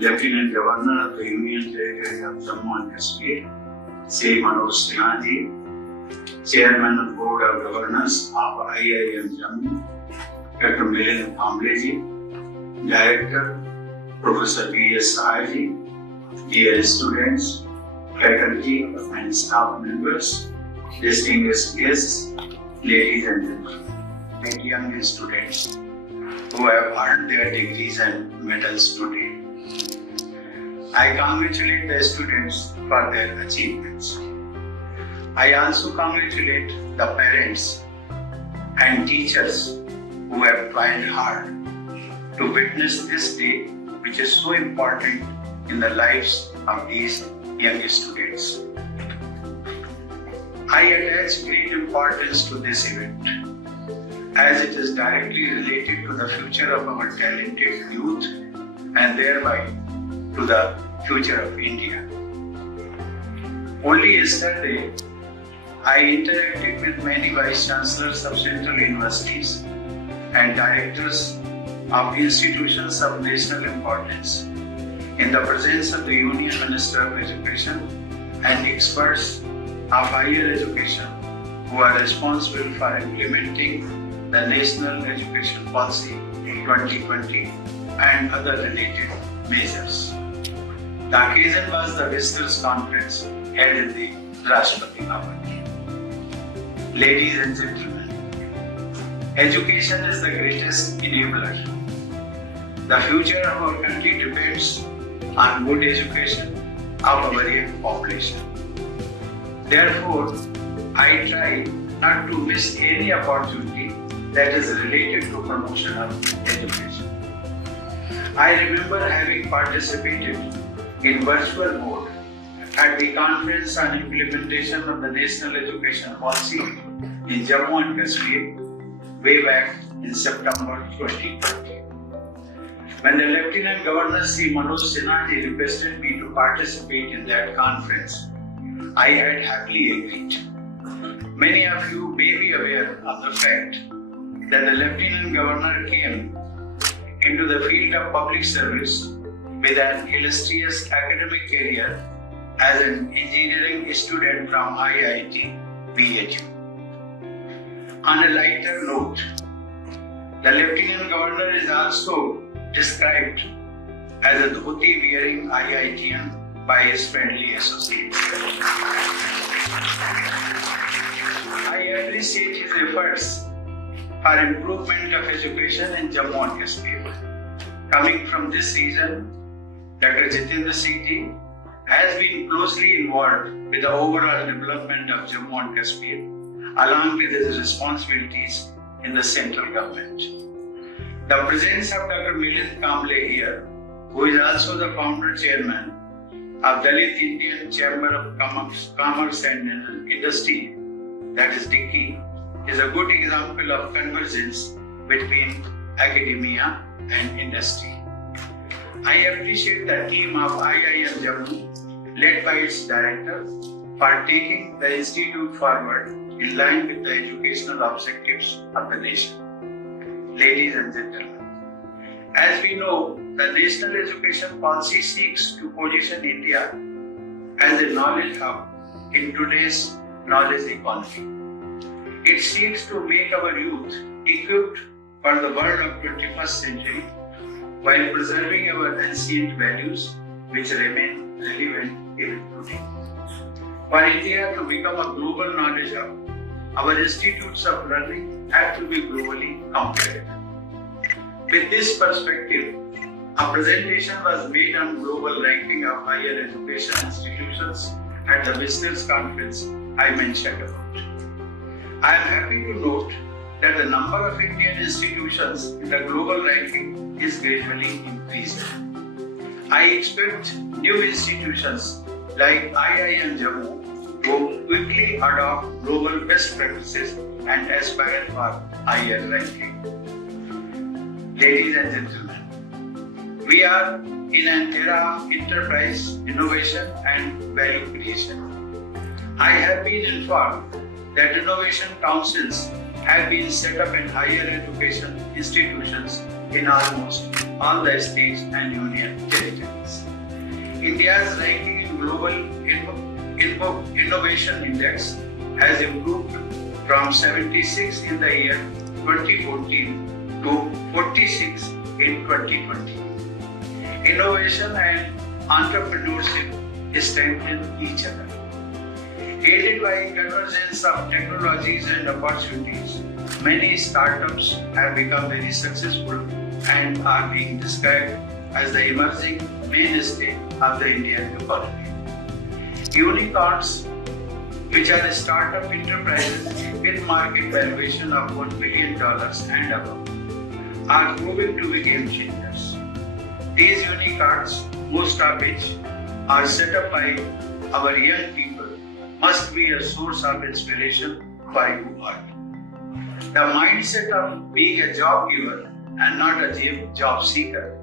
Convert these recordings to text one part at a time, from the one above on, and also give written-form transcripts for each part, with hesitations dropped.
Lieutenant Governor of the Union Territory of Jammu and Kashmir, Shri Ramnath Kovind, Chairman of Board of Governors of IIM Jammu, Dr. Hon'ble, Director, Professor B.S. Sahaji, dear students, faculty and staff members, distinguished guests, ladies and gentlemen, and young students who have earned their degrees and medals today. I congratulate the students for their achievements. I also congratulate the parents and teachers who have tried hard to witness this day, which is so important in the lives of these young students. I attach great importance to this event as it is directly related to the future of our talented youth and thereby to the future of India. Only yesterday, I interacted with many vice chancellors of central universities and directors of institutions of national importance in the presence of the Union Minister of Education and experts of higher education who are responsible for implementing the National Education Policy 2020 and other related measures. The occasion was the Visitors Conference held in the Rashtrapati Bhavan. Ladies and gentlemen, education is the greatest enabler. The future of our country depends on good education of our young population. Therefore, I try not to miss any opportunity that is related to promotion of education. I remember having participated in virtual mode at the Conference on Implementation of the National Education Policy in Jammu and Kashmir way back in September 2020. When the Lieutenant Governor Shri Ramnath Kovind requested me to participate in that conference, I had happily agreed. Many of you may be aware of the fact that the Lieutenant Governor came into the field of public service with an illustrious academic career as an engineering student from IIT BHU. On a lighter note, the Lieutenant Governor is also described as a dhoti-wearing IITian by his friendly associates. I appreciate his efforts for improvement of education in Jammu and Kashmir. Coming from this region, Dr. Jitendra Singh has been closely involved with the overall development of Jammu and Kashmir, along with his responsibilities in the central government. The presence of Dr. Hon'ble here, who is also the founder chairman of Dalit Indian Chamber of Commerce and Industry, that is DICCI, is a good example of convergence between academia and industry. I appreciate the team of IIM Jammu, led by its director, for taking the institute forward in line with the educational objectives of the nation. Ladies and gentlemen, as we know, the National Education Policy seeks to position India as a knowledge hub in today's knowledge economy. It seeks to make our youth equipped for the world of 21st century while preserving our ancient values which remain relevant even today. For India to become a global knowledge hub, our institutes of learning have to be globally competitive. With this perspective, a presentation was made on global ranking of higher education institutions at the Visitors Conference I mentioned about. I am happy to note that the number of Indian institutions in the global ranking is gradually increasing. I expect new institutions like IIM Jammu to quickly adopt global best practices and aspire for higher ranking. Ladies and gentlemen, we are in an era of enterprise, innovation and value creation. I have been informed that innovation councils have been set up in higher education institutions in almost all the states and union territories. India's ranking in Global Innovation Index has improved from 76 in the year 2014 to 46 in 2020. Innovation and entrepreneurship strengthen each other. Aided by convergence of technologies and opportunities, many startups have become very successful and are being described as the emerging mainstay of the Indian economy. Unicorns, which are startup enterprises with market valuation of $1 billion and above, are proving to be game changers. These unicorns, most of which are set up by our young people, must be a source of inspiration for you all. The mindset of being a job giver and not a job seeker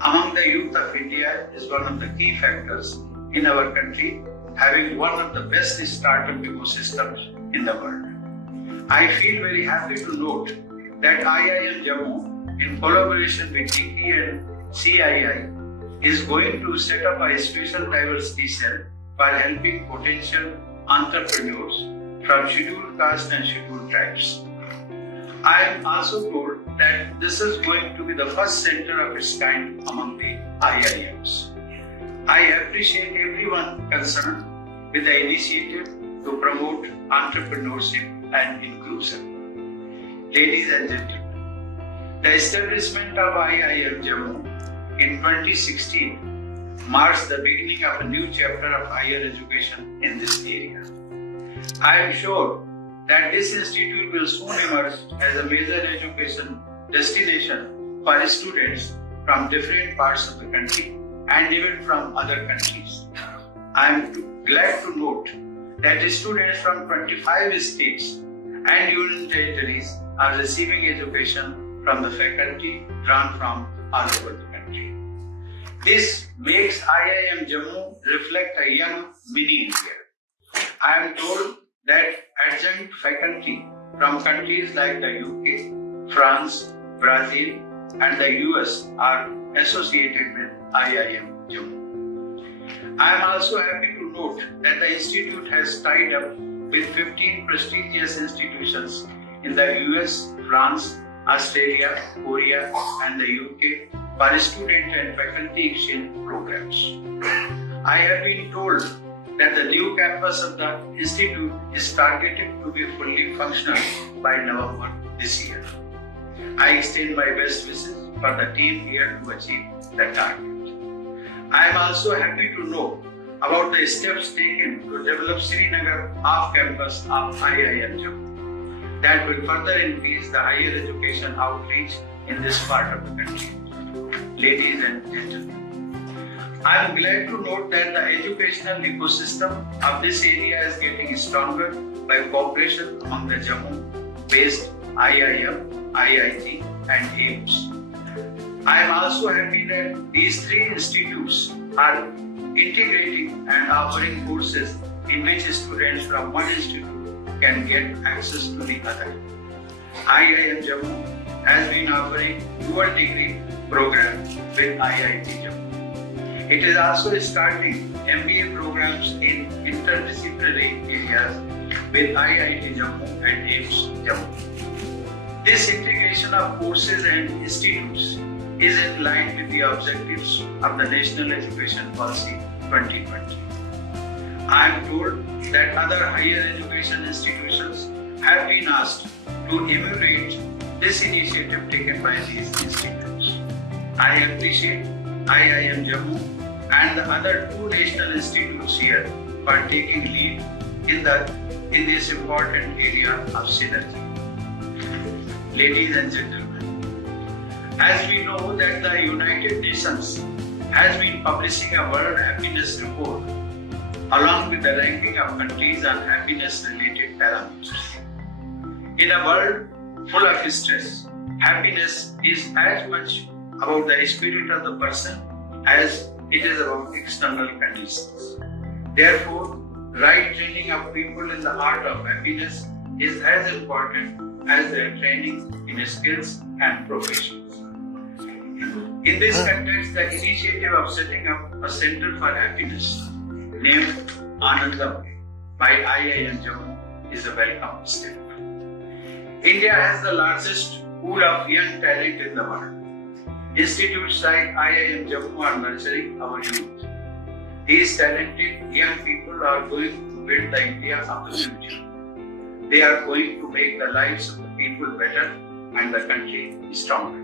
among the youth of India is one of the key factors in our country having one of the best startup ecosystems in the world. I feel very happy to note that IIM Jammu, in collaboration with DP and CII, is going to set up a special diversity cell for helping potential entrepreneurs from scheduled caste and scheduled tribes. I am also told that this is going to be the first center of its kind among the IIMs. I appreciate everyone concerned with the initiative to promote entrepreneurship and inclusion. Ladies and gentlemen, the establishment of IIM Jammu in 2016 marks the beginning of a new chapter of higher education in this area. I am sure that this institute will soon emerge as a major education destination for students from different parts of the country and even from other countries. I am glad to note that students from 25 states and union territories are receiving education from the faculty drawn from all over the country. This makes IIM Jammu reflect a young mini India. I am told that adjunct faculty from countries like the UK, France, Brazil, and the US are associated with IIM Jammu. I am also happy to note that the institute has tied up with 15 prestigious institutions in the US, France, Australia, Korea, and the UK for student and faculty exchange programs. I have been told that the new campus of the institute is targeted to be fully functional by November this year. I extend my best wishes for the team here to achieve the target. I am also happy to know about the steps taken to develop Srinagar off-campus of IIM Jammu that will further increase the higher education outreach in this part of the country. Ladies and gentlemen, I am glad to note that the educational ecosystem of this area is getting stronger by cooperation among the Jammu-based IIM, IIT, and AIMS. I am also happy that these three institutes are integrating and offering courses in which students from one institute can get access to the other. IIM Jammu has been offering dual degree program with IIT Jammu. It is also starting MBA programs in interdisciplinary areas with IIT Jammu and AIMS Jammu. This integration of courses and institutes is in line with the objectives of the National Education Policy 2020. I am told that other higher education institutions have been asked to emulate this initiative taken by these institutes. I appreciate IIM Jammu and the other two national institutes here for taking lead in this important area of synergy. Ladies and gentlemen, as we know that the United Nations has been publishing a World Happiness Report along with the ranking of countries on happiness-related parameters. In a world full of stress, happiness is as much about the spirit of the person as it is about external conditions. Therefore, right training of people in the art of happiness is as important as their training in skills and professions. In this context, the initiative of setting up a Center for Happiness named Hon'ble by IIM Jammu is a welcome step. India has the largest pool of young talent in the world. Institutes like IIM Jammu are nurturing our youth. These talented young people are going to build the India of the future. They are going to make the lives of the people better and the country stronger.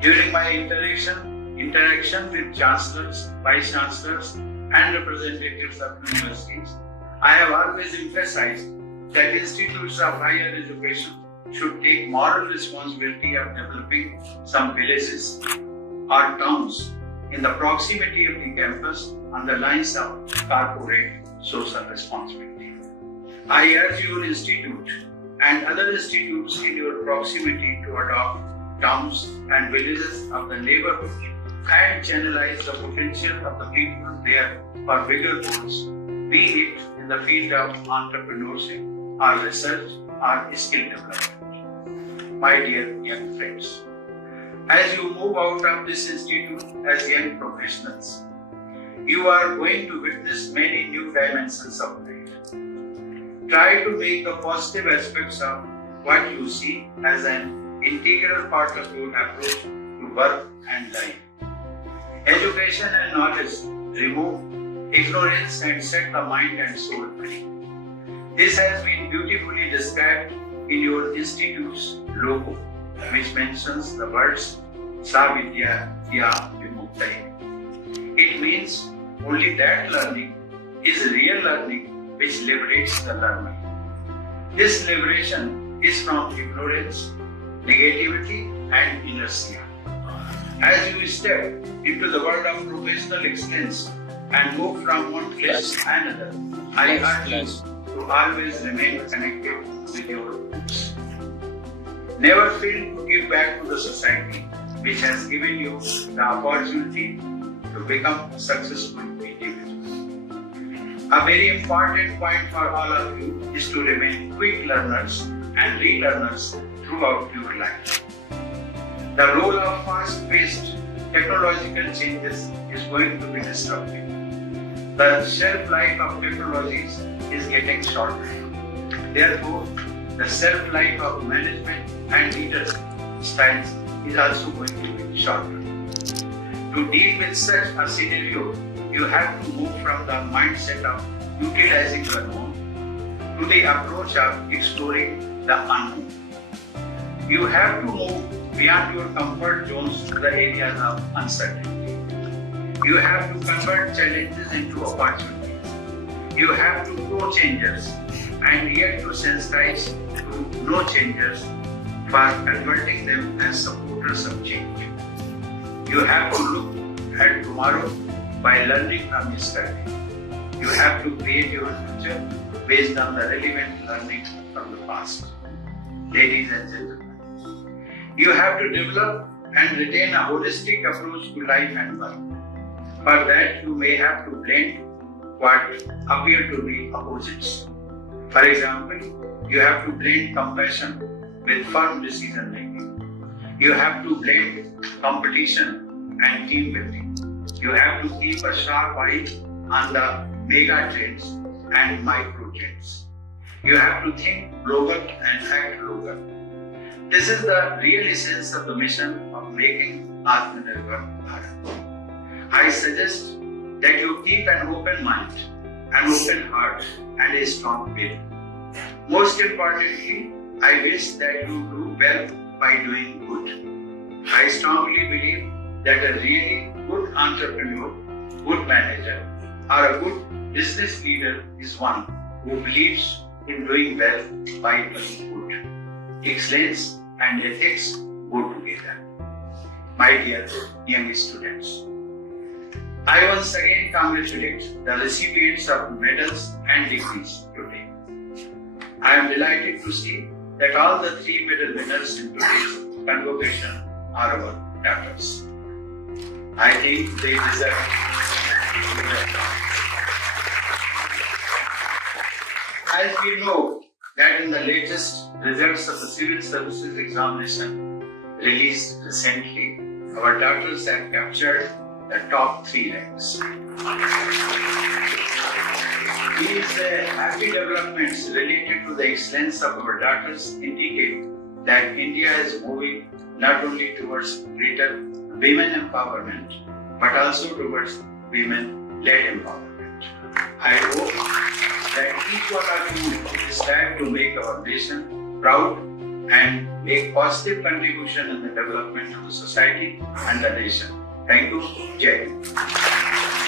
During my interaction with chancellors, vice chancellors, and representatives of universities, I have always emphasized that institutes of higher education should take moral responsibility of developing some villages or towns in the proximity of the campus on the lines of corporate social responsibility. I urge your institute and other institutes in your proximity to adopt towns and villages of the neighborhood and channelize the potential of the people there for bigger goals, be it in the field of entrepreneurship or research or skill development. My dear young friends, as you move out of this institute as young professionals, you are going to witness many new dimensions of life. Try to make the positive aspects of what you see as an integral part of your approach to work and life. Education and knowledge remove ignorance and set the mind and soul free. This has been beautifully described in your institute's logo, which mentions the words Savidya Ya Vimuktai. It means only that learning is real learning which liberates the learner. This liberation is from ignorance, negativity, and inertia. As you step into the world of professional excellence and move from one place to another, I urge you to always remain connected with your roots. Never fail to give back to the society which has given you the opportunity to become successful individuals. A very important point for all of you is to remain quick learners and relearners throughout your life. The role of fast-paced technological changes is going to be disruptive. The shelf life of technologies is getting shorter. Therefore, the shelf life of management and leadership styles is also going to be shorter. To deal with such a scenario, you have to move from the mindset of utilizing the known to the approach of exploring the unknown. You have to move beyond your comfort zones to the areas of uncertainty. You have to convert challenges into opportunities. You have to grow changers and yet to sensitize to no changers for converting them as supporters of change. You have to look at tomorrow by learning from yesterday. You have to create your future based on the relevant learning from the past. Ladies and gentlemen, you have to develop and retain a holistic approach to life and work. For that, you may have to blend what appear to be opposites. For example, you have to blend compassion with firm decision making. You have to blend competition and team building. You have to keep a sharp eye on the mega trends and micro trends. You have to think global and act local. This is the real essence of the mission of making Atmanirbhar Bharat. I suggest that you keep an open mind, an open heart, and a strong will. Most importantly, I wish that you do well by doing good. I strongly believe that a really good entrepreneur, good manager, or a good business leader is one who believes in doing well by doing good. Excellence and ethics go together. My dear young students, I once again congratulate the recipients of medals and degrees today. I am delighted to see that all the 3 medal winners in today's convocation are our daughters. I think they deserve it. As we know that in the latest results of the civil services examination released recently, our daughters have captured the top 3 ranks. These happy developments related to the excellence of our daughters indicate that India is moving not only towards greater women empowerment, but also towards women-led empowerment. I hope that each one of you is time to make our nation proud and make positive contribution in the development of the society and the nation. Thank you. Jai Hind.